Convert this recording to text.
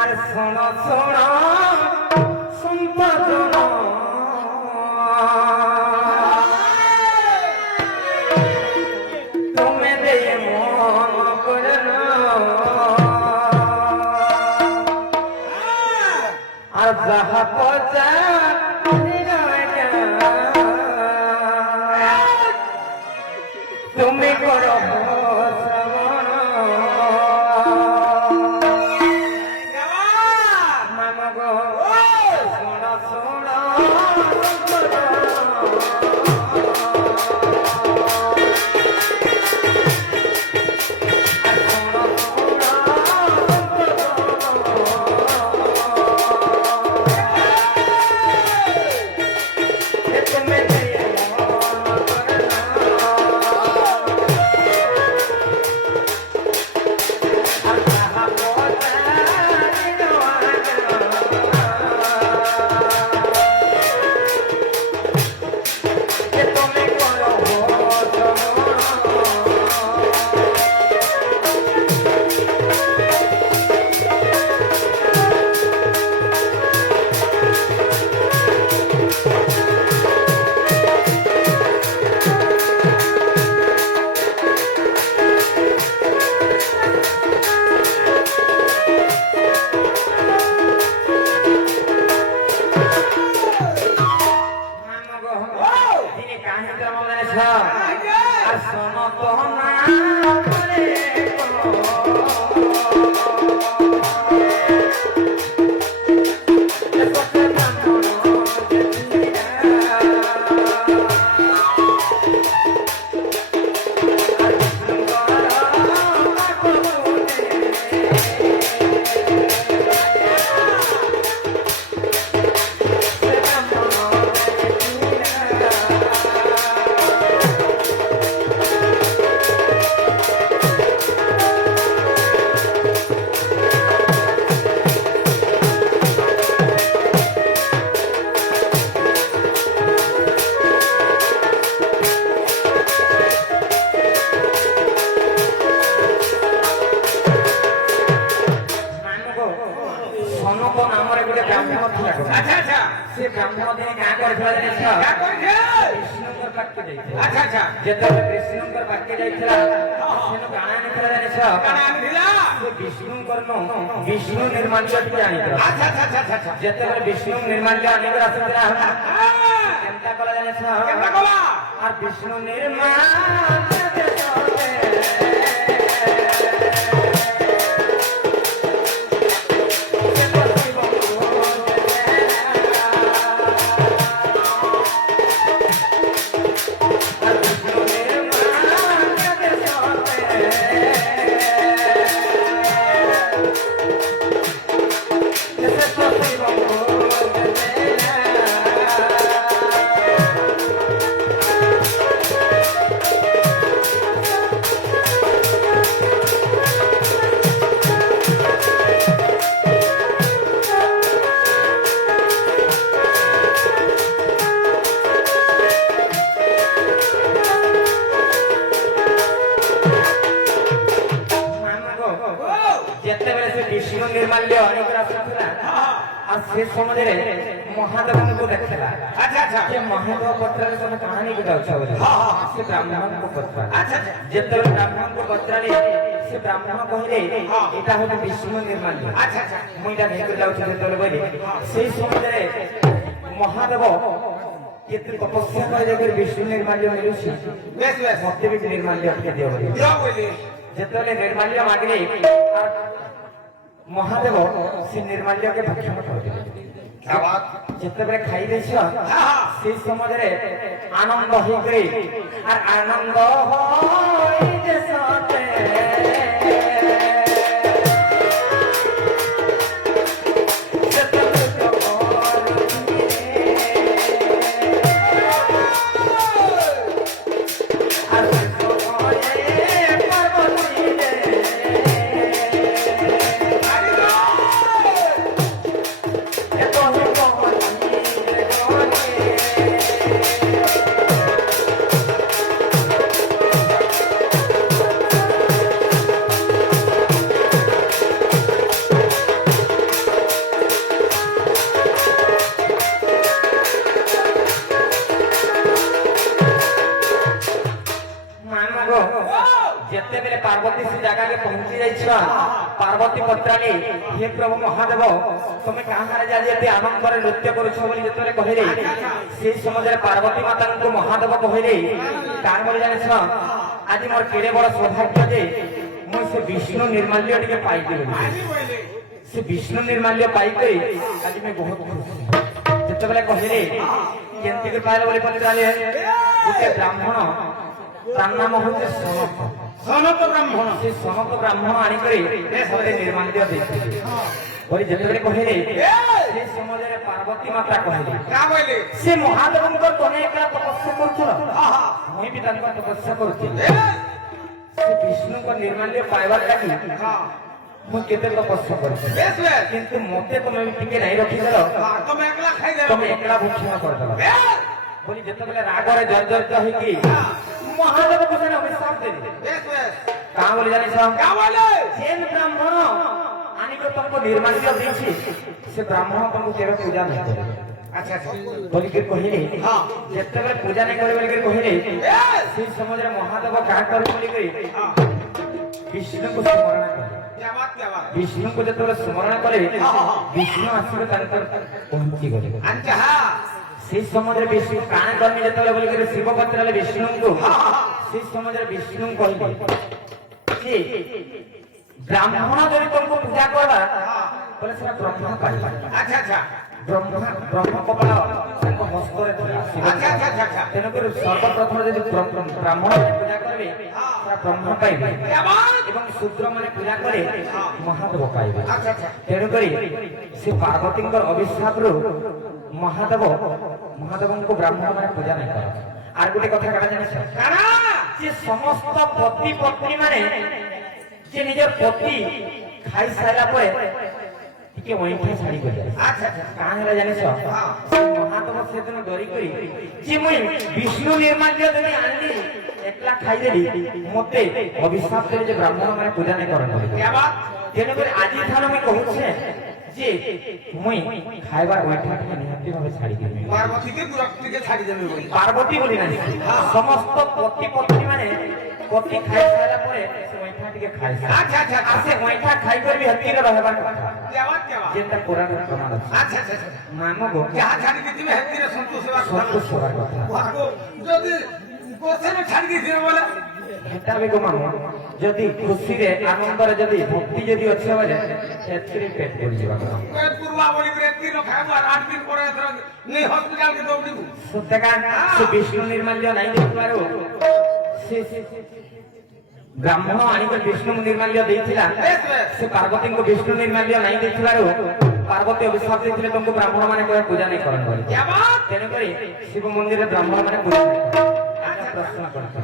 আর শোনো শোনো সম্পাদন তুমি দিয়ে মন করে আর যাহা পচা তুমি করো विष्णु निर्माण विष्णु निर्माण विष्णु निर्माण महादेव को देखला अच्छा अच्छा ये महादेव पत्र रे सब कहानी के दउछ बोले हां से ब्राह्मण को पत्र अच्छा जेते ब्राह्मण को पत्र रे से ब्राह्मण कहिले एटा होते विष्णु निर्माण अच्छा अच्छा मुइटा देखि दउछ जेते बोले सेई समय रे महादेव केते तपस्या करे जे विष्णु निर्माण मिलुसी बेस बेस भक्ति भी निर्माण के दियो बोले जेते निर्माण मागले महादेव से निर्माण के भक्षण करते जिते खाई से समय आनंद आनंद ପାର୍ବତୀ ସେ ଜାଗାରେ ପହଞ୍ଚି ଯାଇଛ ପାର୍ବତୀ ପଚାରିଲେ ହେ ପ୍ରଭୁ ମହାଦେବ ତମେ କାହାରେ ଆଜି ଏତେ ଆନନ୍ଦରେ ନୃତ୍ୟ କରୁଛ ବୋଲି ଯେତେବେଳେ କହିଲେ সেই ସମୟରେ ପାର୍ବତୀ ମାତାଙ୍କୁ ମହାଦେବ କହିଲେ କାରଣ ବୋଲି ଜାଣିଛ ଆଜି ମୋର କେଡ଼େ ବଡ଼ ସୌଭାଗ୍ୟ ଯେ ମୁଁ ସେ ବିଷ୍ଣୁ ନିର୍ମାଲ୍ୟ ଟିକେ ପାଇଥିଲି ସେ ବିଷ୍ଣୁ ନିର୍ମାଲ୍ୟ ପାଇକରି ଆଜି ମୁଁ ବହୁତ ଖୁସି ଯେତେବେଳେ କହିଲେ କେମିତି କରି ପାଇଲେ ବୋଲି ପଚାରିଲେ ଗୋଟେ ବ୍ରାହ୍ମଣ ତାର ନାମ ହଉଛି ସନତ ବ୍ରାହ୍ମଣ ସେ ସନତ ବ୍ରାହ୍ମଣ ଆଣିକରି ମତେ ନିର୍ମାଲ୍ୟ ଦେଇଥିଲେ ବୋଲି ଯେତେବେଳେ କହିଲେ ସେ ସମୟରେ ପାର୍ବତୀ ମାତା କହିଲେ ସେ ମହାଦେବଙ୍କ ତମେ ଏକା ତପସ୍ୟା କରୁଥିଲ ମୁଁ ବି ତାଙ୍କ ତପସ୍ୟା କରୁଥିଲି ସେ ବିଷ୍ଣୁଙ୍କ ନିର୍ମାଲ୍ୟ ପାଇବାର ଲାଗି ମୁଁ କେତେ ତପସ୍ୟା କରିଛି କିନ୍ତୁ ମତେ ତମେ ଟିକେ ନାଇଁ ରଖିଦେଲ ତମେ ଏକଲା ଭକ୍ଷଣ କରିଦେଲ ବୋଲି ଯେତେବେଳେ ରାଗରେ ଜର୍ଜରିତ ହେଇକି ମହାଦେବକୁ ସେ ଅଭିଶାପ ଦେଲେ କାଁ ବୋଲି ଜାଣିଛ ଯେନ୍ ବ୍ରାହ୍ମଣ ଆଣିକ ତମକୁ ନିର୍ମାଲ୍ୟ ଦେଇଛି ସେ ବ୍ରାହ୍ମଣ ତମକୁ କେବେ ପୂଜା ନାହିଁ କରିବେ ବୋଲିକି କହିଲେ ଯେତେବେଳେ ପୂଜା ନାହିଁ କରିବେ ବୋଲିକି କହିଲେ ସେଇ ସମୟରେ ମହାଦେବ କାଁ କରିବେ ବୋଲିକି ବିଷ୍ଣୁଙ୍କୁ ସ୍ମରଣ କଲେ ବିଷ୍ଣୁଙ୍କୁ ଯେତେବେଳେ ସ୍ମରଣ କଲେ ବିଷ୍ଣୁ ଆସିବେ ତାଙ୍କର ପହଞ୍ଚି ଗଲେ সেই সমুদ্রে বিষ্ণু কাণ কর্মী যেতবে বলি করে শিব পত্রালে বিষ্ণুଙ୍କୁ সেই সমুদ্রে বিষ্ণু কহিলে যে ব্রাহ্মণ যদি তোমাকে পূজা করবা বলে সেটা ব্রহ্মা পাইবা ব্রহ্ম কপাল তাଙ୍କ হস্তরে তেণুকরি সর্বপ্রথম যদি ব্রাহ্মণ পূজা করবে সেটা ব্রহ্ম পাইবে এবং শূদ্র মানে পূজা করে মহাদেব পাইবে তেণুকরি সে পার্বতীঙ্কর অভিশাপরু মহাদেবଙ୍କୁ ব্রাহ্মণ মানে পূজা নাই করে আর গোটে কথা কাটা জানিছ যে সমস্ত পতি পত্নী মানে যে নিজের পতি খাই সাইলা পরে ଟିକେ ଅଇଁଠା ଛାଡ଼ି କରି କାଁ ହେଲା ଜାଣିଛ ମହାଦେବ ସେଦିନ ଡରି କରି ଯେ ମୁଇଁ ବିଷ୍ଣୁ ନିର୍ମାଲ୍ୟ ଯଦି ଆଣିଲି ଏକଲା ଖାଇଦେଲି ମତେ ଅଭିଶାପ ଦେଲେ ଯେ ବ୍ରାହ୍ମଣ ମାନେ ପୂଜା ନାଇଁ କରନ୍ତି ତେଣୁକରି ଆଜି ଠାରୁ ମୁଇଁ କହୁଛେ যে মুই খাইবার অইঠা থেকে নিহাতি ভাবে ছাড়ি দেবি পার্বতীকে দুরক্তিকে ছাড়ি দেবি বলি পার্বতী বলি না সমস্ত পতি পত্নী মানে পতি খাই সারা পরে সে অইঠা থেকে খাই আসে অইঠা খাই করবি হতিরে রহবার কথা যেটা পুরাণ প্রমাণ আছে মানব যাহা ছাড়ি দিবি হতিরে সন্তোষ হবার কথা যদি কোসেনে ছাড়ি দিবি বলে এটা भी गोमा যদি খুশি রে আনন্দরে যদি ভক্তি যদি আছে বলে সেতরি পেট পড়ি যাবা পেট পুরবা বলি রে তিন খাইবো আর 8 দিন পরে নি হসপিটাল কে দৌড়িবু সত্যকা সে বিষ্ণু নির্মাল্য নাই দেখবারো সে ব্রাহ্মণ আনিক বিষ্ণু নির্মাল্য দেইছিলা সে পার্বতীଙ୍କୁ বিষ্ণু নির্মাল্য নাই দেইছিলারো পার্বতী অভিশাপ দিছিলে তোমাকে ব্রাহ্মণ মানে কয় পূজা নাই করন বলি তেনে করে শিব মন্দিরে ব্রাহ্মণ মানে পূজা প্রশ্ন করতে